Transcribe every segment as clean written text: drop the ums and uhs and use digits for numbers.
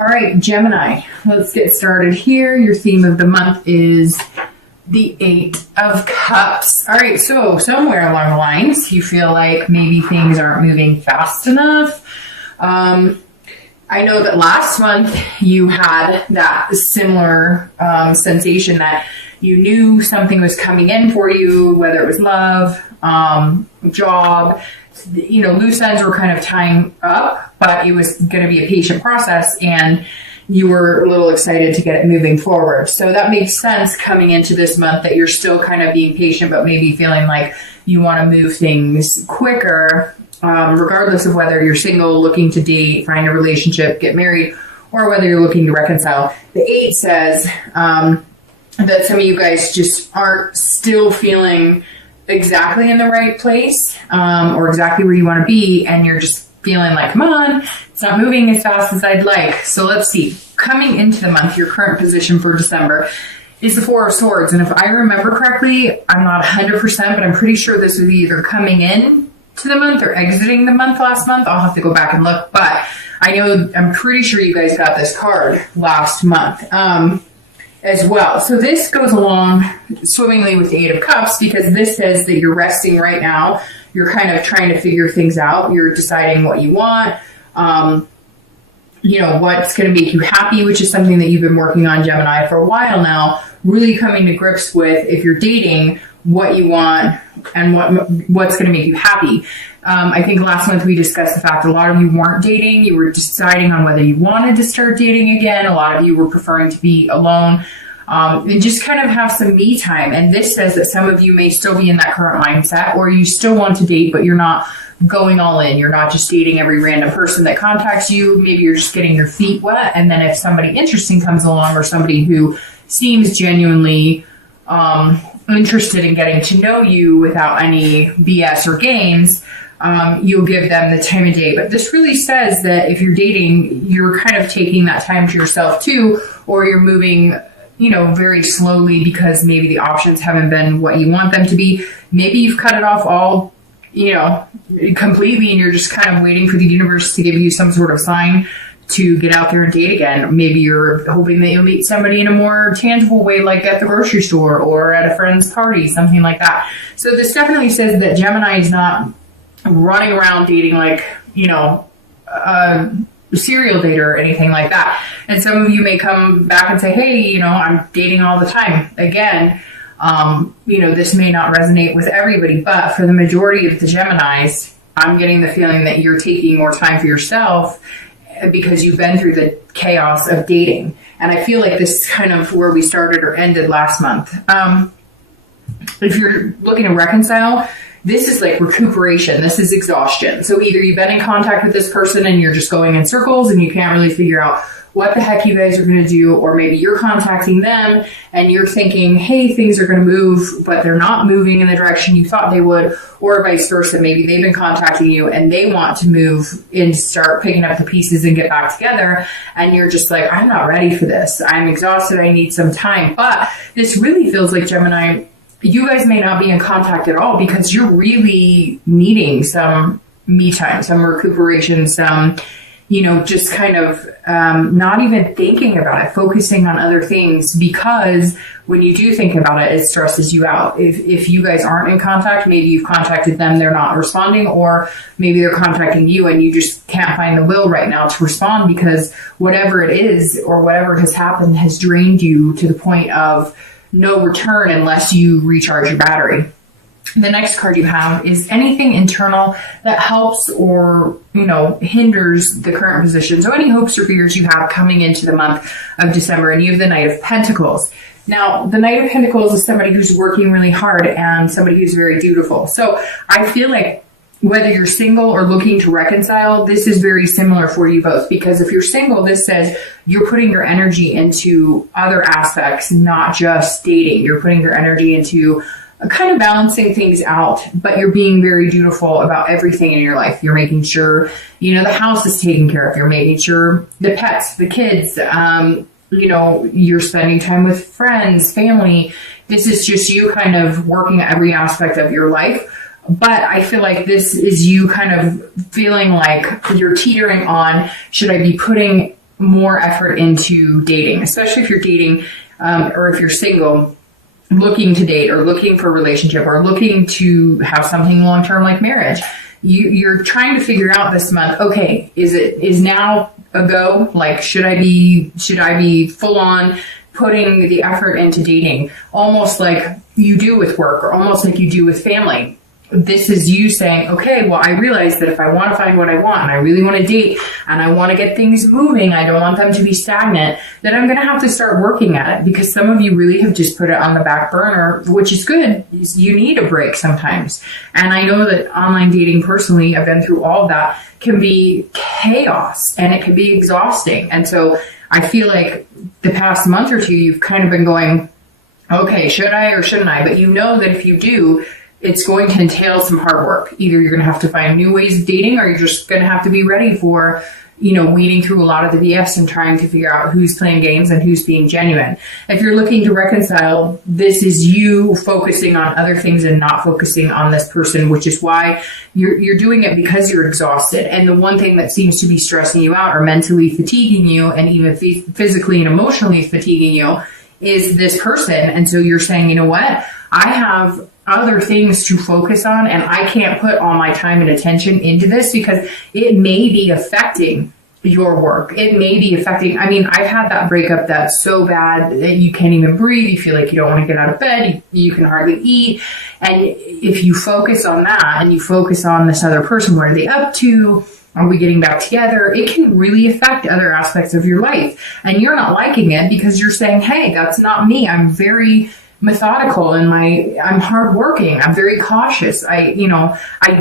All right, Gemini, let's get started here. Your theme of the month is the Eight of Cups. All right, so somewhere along the lines, you feel like maybe things aren't moving fast enough. I know that last month you had that similar sensation that you knew something was coming in for you, whether it was love, job, loose ends were kind of tying up, but it was going to be a patient process and you were a little excited to get it moving forward. So that makes sense coming into this month that you're still kind of being patient, but maybe feeling like you want to move things quicker, regardless of whether you're single, looking to date, find a relationship, get married, or whether you're looking to reconcile. The 8 says that some of you guys just aren't still feeling exactly in the right place, or exactly where you want to be, and you're just feeling like, come on, it's not moving as fast as I'd like. So let's see. Coming into the month, your current position for December is the Four of Swords. And if I remember correctly, I'm not 100%, but I'm pretty sure this was either coming in to the month or exiting the month last month. I'll have to go back and look, but I'm pretty sure you guys got this card last month as well. So this goes along swimmingly with the Eight of Cups because this says that you're resting right now. You're kind of trying to figure things out. You're deciding what you want, what's going to make you happy, which is something that you've been working on, Gemini, for a while now, really coming to grips with, if you're dating, what you want and what's going to make you happy. I think last month we discussed the fact that a lot of you weren't dating. You were deciding on whether you wanted to start dating again. A lot of you were preferring to be alone. And just kind of have some me time. And this says that some of you may still be in that current mindset, or you still want to date, but you're not going all in. You're not just dating every random person that contacts you. Maybe you're just getting your feet wet. And then if somebody interesting comes along, or somebody who seems genuinely interested in getting to know you without any BS or games, you'll give them the time of day. But this really says that if you're dating, you're kind of taking that time to yourself too, or you're moving very slowly because maybe the options haven't been what you want them to be. Maybe you've cut it off all, completely, and you're just kind of waiting for the universe to give you some sort of sign to get out there and date again. Maybe you're hoping that you'll meet somebody in a more tangible way, like at the grocery store or at a friend's party, something like that. So this definitely says that Gemini is not running around dating like, serial dater or anything like that. And some of you may come back and say, hey, I'm dating all the time. Again, this may not resonate with everybody, but for the majority of the Geminis, I'm getting the feeling that you're taking more time for yourself because you've been through the chaos of dating. And I feel like this is kind of where we started or ended last month. If you're looking to reconcile, this is like recuperation. This is exhaustion. So either you've been in contact with this person and you're just going in circles and you can't really figure out what the heck you guys are going to do, or maybe you're contacting them and you're thinking, hey, things are going to move, but they're not moving in the direction you thought they would, or vice versa. Maybe they've been contacting you and they want to move and start picking up the pieces and get back together. And you're just like, I'm not ready for this. I'm exhausted. I need some time. But this really feels like, Gemini, you guys may not be in contact at all because you're really needing some me time, some recuperation, some, just kind of not even thinking about it, focusing on other things, because when you do think about it, it stresses you out. If you guys aren't in contact, maybe you've contacted them, they're not responding, or maybe they're contacting you and you just can't find the will right now to respond because whatever it is or whatever has happened has drained you to the point of no return unless you recharge your battery. The next card you have is anything internal that helps or, hinders the current position. So any hopes or fears you have coming into the month of December, and you have the Knight of Pentacles. Now, the Knight of Pentacles is somebody who's working really hard and somebody who's very dutiful. So I feel like whether you're single or looking to reconcile, this is very similar for you both. Because if you're single, this says you're putting your energy into other aspects, not just dating. You're putting your energy into kind of balancing things out, but you're being very dutiful about everything in your life. You're making sure, the house is taken care of. You're making sure the pets, the kids, you're spending time with friends, family. This is just you kind of working every aspect of your life. But I feel like this is you kind of feeling like you're teetering on, should I be putting more effort into dating, especially if you're dating or if you're single, looking to date or looking for a relationship or looking to have something long-term like marriage. You're trying to figure out this month, okay, is now a go? Like, should I be full on putting the effort into dating, almost like you do with work or almost like you do with family? This is you saying, okay, well, I realize that if I want to find what I want and I really want to date and I want to get things moving, I don't want them to be stagnant, then I'm going to have to start working at it, because some of you really have just put it on the back burner, which is good. You need a break sometimes. And I know that online dating, personally, I've been through all of that, can be chaos and it can be exhausting. And so I feel like the past month or two, you've kind of been going, okay, should I or shouldn't I? But you know that if you do, it's going to entail some hard work. Either you're going to have to find new ways of dating, or you're just going to have to be ready for, weeding through a lot of the BS and trying to figure out who's playing games and who's being genuine. If you're looking to reconcile, this is you focusing on other things and not focusing on this person, which is why you're doing it, because you're exhausted. And the one thing that seems to be stressing you out or mentally fatiguing you and even physically and emotionally fatiguing you is this person. And so you're saying, you know what? I have other things to focus on, and I can't put all my time and attention into this because it may be affecting your work. It may be affecting, I've had that breakup that's so bad that you can't even breathe. You feel like you don't want to get out of bed. You can hardly eat. And if you focus on that and you focus on this other person, what are they up to? Are we getting back together? It can really affect other aspects of your life. And you're not liking it because you're saying, hey, that's not me. I'm very methodical and I'm hardworking. I'm very cautious. I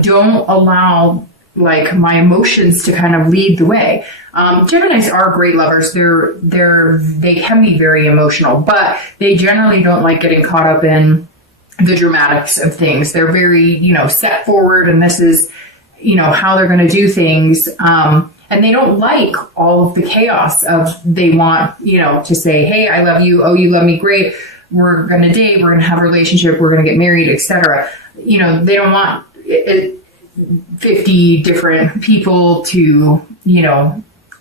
don't allow my emotions to kind of lead the way. Geminis are great lovers. They can be very emotional, but they generally don't like getting caught up in the dramatics of things. They're very, set forward, and this is, how they're going to do things. And they don't like all of the chaos of, they want, to say, hey, I love you. Oh, you love me. Great. We're going to date, we're going to have a relationship, we're going to get married, etc. They don't want 50 different people to,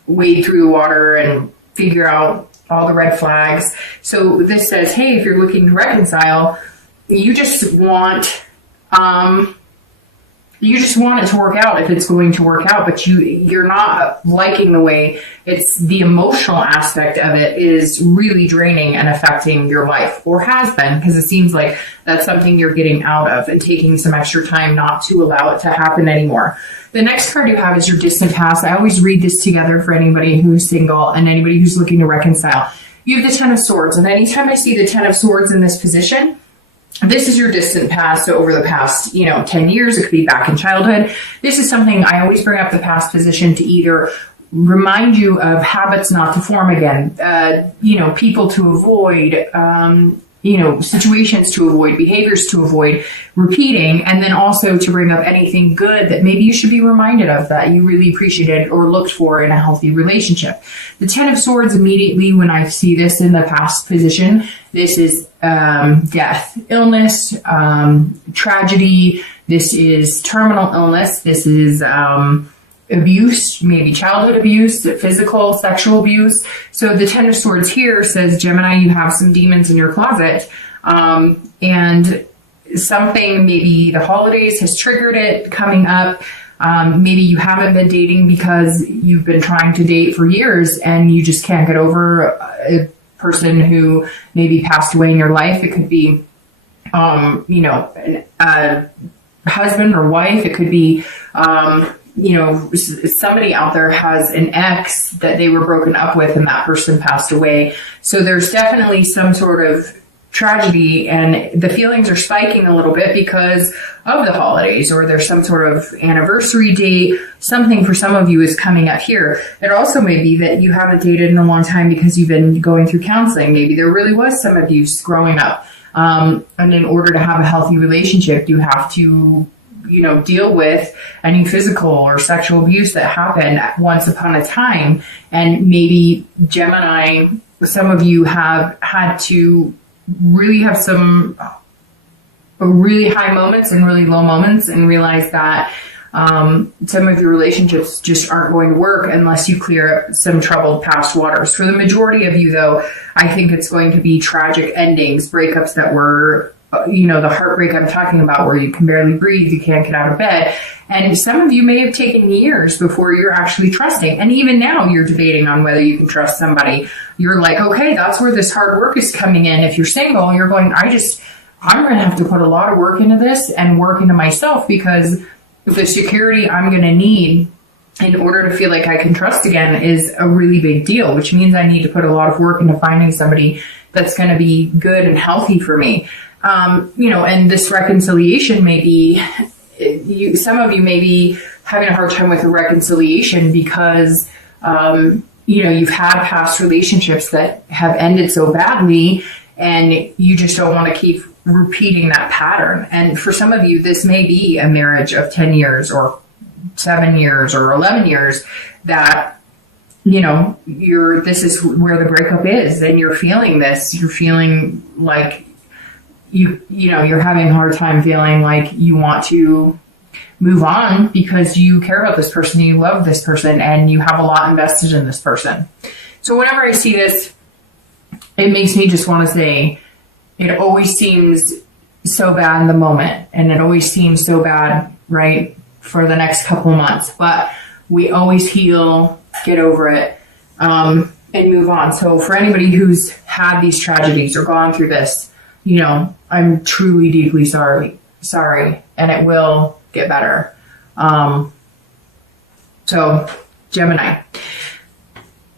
wade through the water and figure out all the red flags. So this says, hey, if you're looking to reconcile, you just want it to work out if it's going to work out, but you're not liking the way the emotional aspect of it is really draining and affecting your life, or has been, because it seems like that's something you're getting out of and taking some extra time not to allow it to happen anymore. The next card you have is your distant past. I always read this together for anybody who's single and anybody who's looking to reconcile. You have the Ten of Swords, and anytime I see the Ten of Swords in this position, this is your distant past. So over the past, 10 years, it could be back in childhood. This is something I always bring up, the past position, to either remind you of habits not to form again, people to avoid, situations to avoid, behaviors to avoid repeating, and then also to bring up anything good that maybe you should be reminded of that you really appreciated or looked for in a healthy relationship. The Ten of Swords, immediately when I see this in the past position, this is death, illness, tragedy. This is terminal illness. This is abuse, maybe childhood abuse, physical, sexual abuse. So the Ten of Swords here says, Gemini, you have some demons in your closet, and something, maybe the holidays has triggered it coming up. Maybe you haven't been dating because you've been trying to date for years and you just can't get over a person who maybe passed away in your life. It could be, a husband or wife. It could be, somebody out there has an ex that they were broken up with and that person passed away. So there's definitely some sort of tragedy, and the feelings are spiking a little bit because of the holidays, or there's some sort of anniversary date. Something for some of you is coming up here. It also may be that you haven't dated in a long time because you've been going through counseling. Maybe there really was some abuse growing up. And in order to have a healthy relationship, you have to deal with any physical or sexual abuse that happened once upon a time. And maybe Gemini, some of you have had to really have some really high moments and really low moments and realize that some of your relationships just aren't going to work unless you clear up some troubled past waters. For the majority of you, though, I think it's going to be tragic endings, breakups that were, the heartbreak I'm talking about, where you can barely breathe, you can't get out of bed. And some of you may have taken years before you're actually trusting. And even now you're debating on whether you can trust somebody. You're like, okay, that's where this hard work is coming in. If you're single, you're going, I'm going to have to put a lot of work into this and work into myself, because the security I'm going to need in order to feel like I can trust again is a really big deal, which means I need to put a lot of work into finding somebody that's going to be good and healthy for me. And this reconciliation may be, some of you may be having a hard time with a reconciliation because, you've had past relationships that have ended so badly, and you just don't want to keep repeating that pattern. And for some of you, this may be a marriage of 10 years or 7 years or 11 years that, this is where the breakup is, and you're feeling this. You're feeling like you're having a hard time feeling like you want to move on because you care about this person, you love this person, and you have a lot invested in this person. So whenever I see this, it makes me just want to say, it always seems so bad in the moment, and it always seems so bad, right, for the next couple of months. But we always heal, get over it, and move on. So for anybody who's had these tragedies or gone through this, I'm truly, deeply sorry, and it will get better. So Gemini,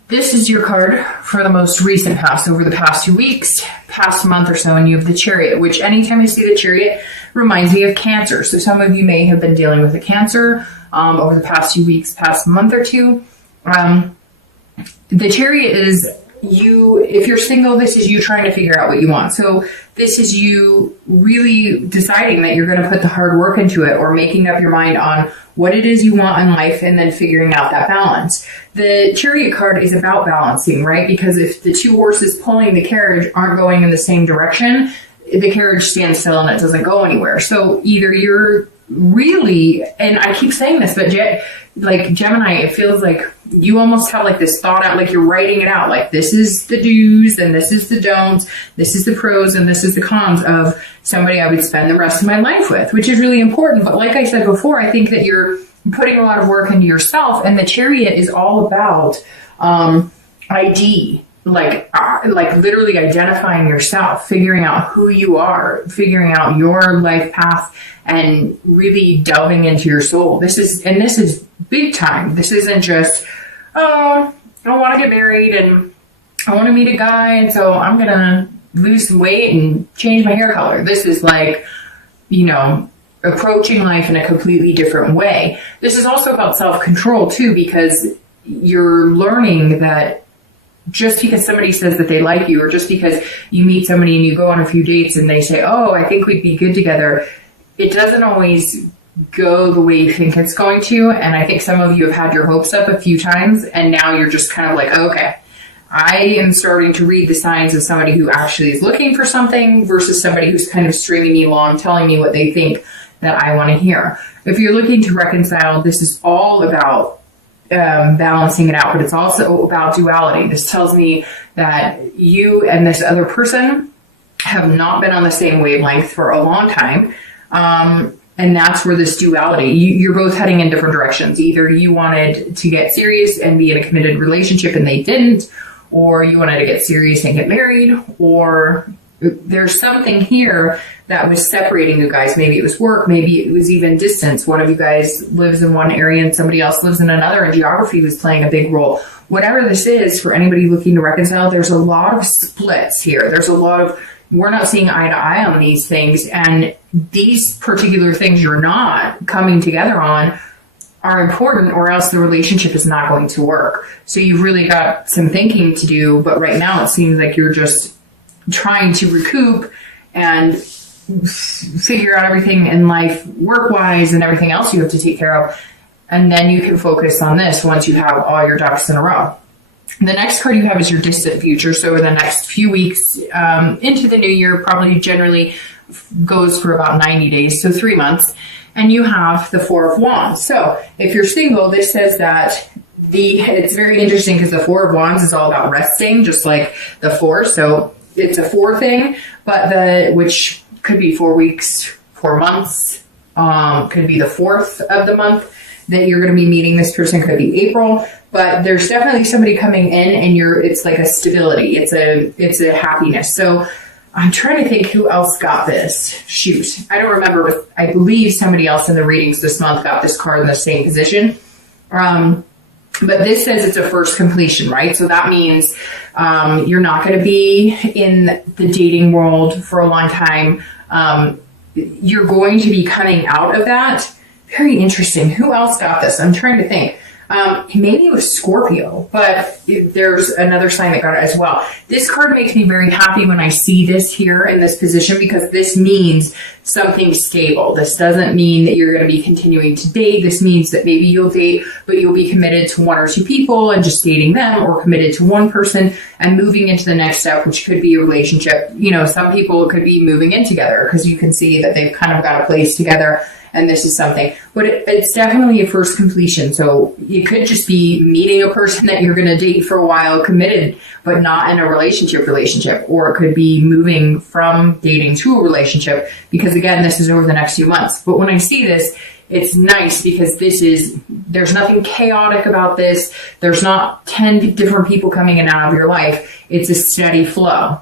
this is your card for the most recent past, over the past 2 weeks, past month or so, and you have the Chariot, which anytime I see the Chariot reminds me of Cancer. So some of you may have been dealing with a Cancer over the past 2 weeks, past month or two. The Chariot is you, if you're single, this is you trying to figure out what you want. So this is you really deciding that you're going to put the hard work into it, or making up your mind on what it is you want in life, and then figuring out that balance. The Chariot card is about balancing, right? Because if the two horses pulling the carriage aren't going in the same direction, the carriage stands still and it doesn't go anywhere. So either you're really, and I keep saying this, but like Gemini, it feels like you almost have like this thought out, like you're writing it out, like this is the do's and this is the don'ts, this is the pros and this is the cons of somebody I would spend the rest of my life with, which is really important. But like I said before, I think that you're putting a lot of work into yourself, and the Chariot is all about ID. Like literally identifying yourself, figuring out who you are, figuring out your life path, and really delving into your soul. This is big time. This isn't just, I want to get married and I want to meet a guy, and so I'm going to lose some weight and change my hair color. This is like, approaching life in a completely different way. This is also about self-control too, because you're learning that just because somebody says that they like you, or just because you meet somebody and you go on a few dates and they say, oh, I think we'd be good together, it doesn't always go the way you think it's going to. And I think some of you have had your hopes up a few times, and now you're just kind of like, okay, I am starting to read the signs of somebody who actually is looking for something versus somebody who's kind of stringing me along, telling me what they think that I want to hear. If you're looking to reconcile, this is all about balancing it out, but it's also about duality. This tells me that you and this other person have not been on the same wavelength for a long time. And that's where this duality, you're both heading in different directions. Either you wanted to get serious and be in a committed relationship and they didn't, or you wanted to get serious and get married, or there's something here that was separating you guys. Maybe it was work, maybe it was even distance. One of you guys lives in one area and somebody else lives in another, and geography was playing a big role. Whatever this is, for anybody looking to reconcile, there's a lot of splits here. There's a lot of, we're not seeing eye to eye on these things, and these particular things you're not coming together on are important, or else the relationship is not going to work. So you've really got some thinking to do, but right now it seems like you're just trying to recoup and figure out everything in life work-wise and everything else you have to take care of. And then you can focus on this once you have all your ducks in a row. The next card you have is your distant future. So in the next few weeks into the new year, probably generally goes for about 90 days, so 3 months. and you have the Four of Wands. So if you're single, this says that it's very interesting because the Four of Wands is all about resting, just like the Four. So it's a 4 thing, but which could be 4 weeks, 4 months, could be the 4th of the month that you're going to be meeting this person, could be April, but there's definitely somebody coming in and it's like a stability. It's a happiness. So I'm trying to think who else got this. Shoot. I don't remember, but I believe somebody else in the readings this month got this card in the same position. But this says it's a first completion, right? So that means you're not going to be in the dating world for a long time. You're going to be coming out of that. Very interesting. Who else got this? I'm trying to think. Maybe it was Scorpio, but there's another sign that got it as well. This card makes me very happy when I see this here in this position, because this means something stable. This doesn't mean that you're going to be continuing to date. This means that maybe you'll date, but you'll be committed to 1 or 2 people and just dating them, or committed to one person and moving into the next step, which could be a relationship. You know, some people could be moving in together because you can see that they've kind of got a place together. And this is something, but it's definitely a first completion. So you could just be meeting a person that you're going to date for a while, committed, but not in a relationship, or it could be moving from dating to a relationship, because again, this is over the next few months. But when I see this, it's nice because there's nothing chaotic about this. There's not 10 different people coming in and out of your life. It's a steady flow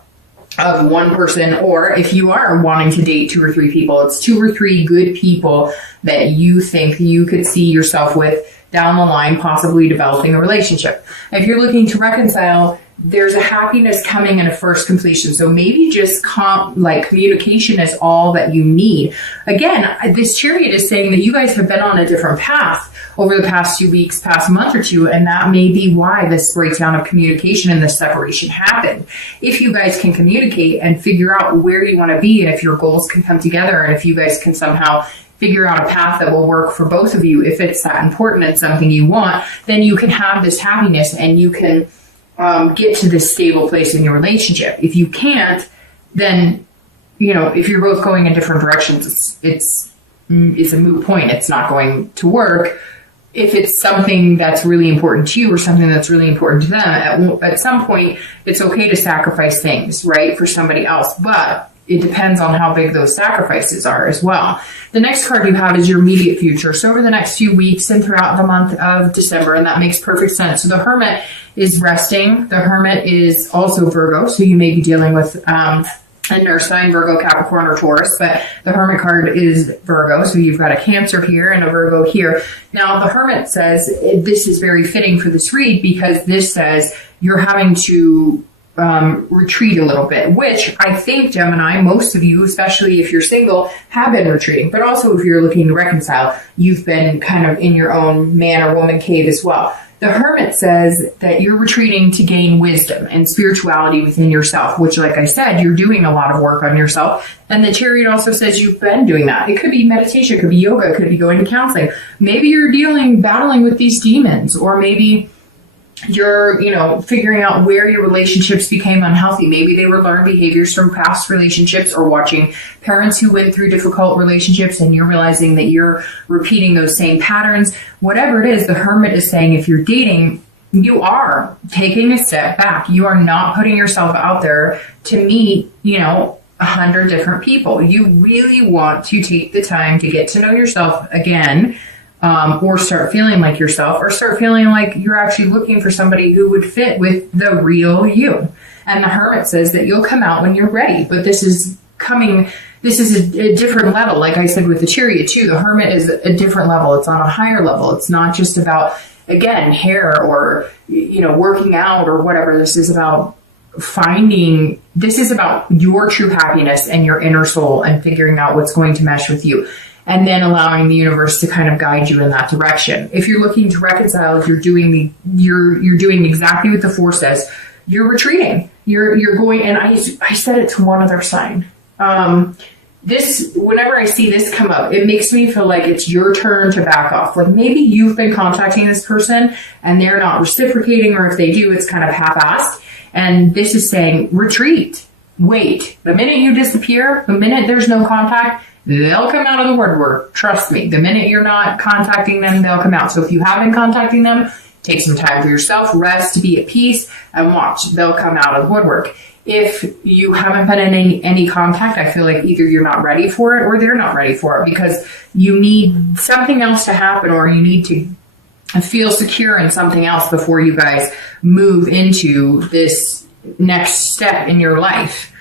of one person, or if you are wanting to date 2 or 3 people, it's 2 or 3 good people that you think you could see yourself with down the line, possibly developing a relationship. If you're looking to reconcile, there's a happiness coming in a first completion. So maybe just communication is all that you need. Again, this Chariot is saying that you guys have been on a different path over the past few weeks, past month or 2, and that may be why this breakdown of communication and this separation happened. If you guys can communicate and figure out where you want to be, and if your goals can come together, and if you guys can somehow figure out a path that will work for both of you, if it's that important and something you want, then you can have this happiness and you can get to this stable place in your relationship. If you can't, then, if you're both going in different directions, it's a moot point. It's not going to work. If it's something that's really important to you or something that's really important to them, at some point, it's okay to sacrifice things, right, for somebody else. But it depends on how big those sacrifices are as well. The next card you have is your immediate future. So over the next few weeks and throughout the month of December, and that makes perfect sense. So the Hermit is resting. The Hermit is also Virgo, so you may be dealing with an earth sign, Virgo, Capricorn, or Taurus, but the Hermit card is Virgo, so you've got a Cancer here and a Virgo here. Now, the Hermit says this is very fitting for this read because this says you're having to retreat a little bit, which I think, Gemini, most of you, especially if you're single, have been retreating, but also if you're looking to reconcile, you've been kind of in your own man or woman cave as well. The Hermit says that you're retreating to gain wisdom and spirituality within yourself, which, like I said, you're doing a lot of work on yourself. And the Chariot also says you've been doing that. It could be meditation, it could be yoga, it could be going to counseling. Maybe you're battling with these demons, or maybe you're, figuring out where your relationships became unhealthy. Maybe they were learned behaviors from past relationships, or watching parents who went through difficult relationships, and you're realizing that you're repeating those same patterns. Whatever it is, the Hermit is saying if you're dating, you are taking a step back. You are not putting yourself out there to meet, 100 different people. You really want to take the time to get to know yourself again, or start feeling like yourself, or start feeling like you're actually looking for somebody who would fit with the real you. And the Hermit says that you'll come out when you're ready, but this is a different level. Like I said with the Chariot too, the Hermit is a different level. It's on a higher level. It's not just about, again, hair or, working out or whatever. This is about your true happiness and your inner soul, and figuring out what's going to mesh with you, and then allowing the universe to kind of guide you in that direction. If you're looking to reconcile, you're doing exactly what the 4 says. You're retreating. You're going, and I said it to one other sign. Whenever I see this come up, it makes me feel like it's your turn to back off. Like maybe you've been contacting this person and they're not reciprocating, or if they do, it's kind of half-assed. And this is saying, retreat, wait. The minute you disappear, the minute there's no contact, they'll come out of the woodwork. Trust me. The minute you're not contacting them, they'll come out. So if you have been contacting them, take some time for yourself, rest, be at peace, and watch. They'll come out of the woodwork. If you haven't been in any contact, I feel like either you're not ready for it or they're not ready for it, because you need something else to happen, or you need to feel secure in something else before you guys move into this next step in your life.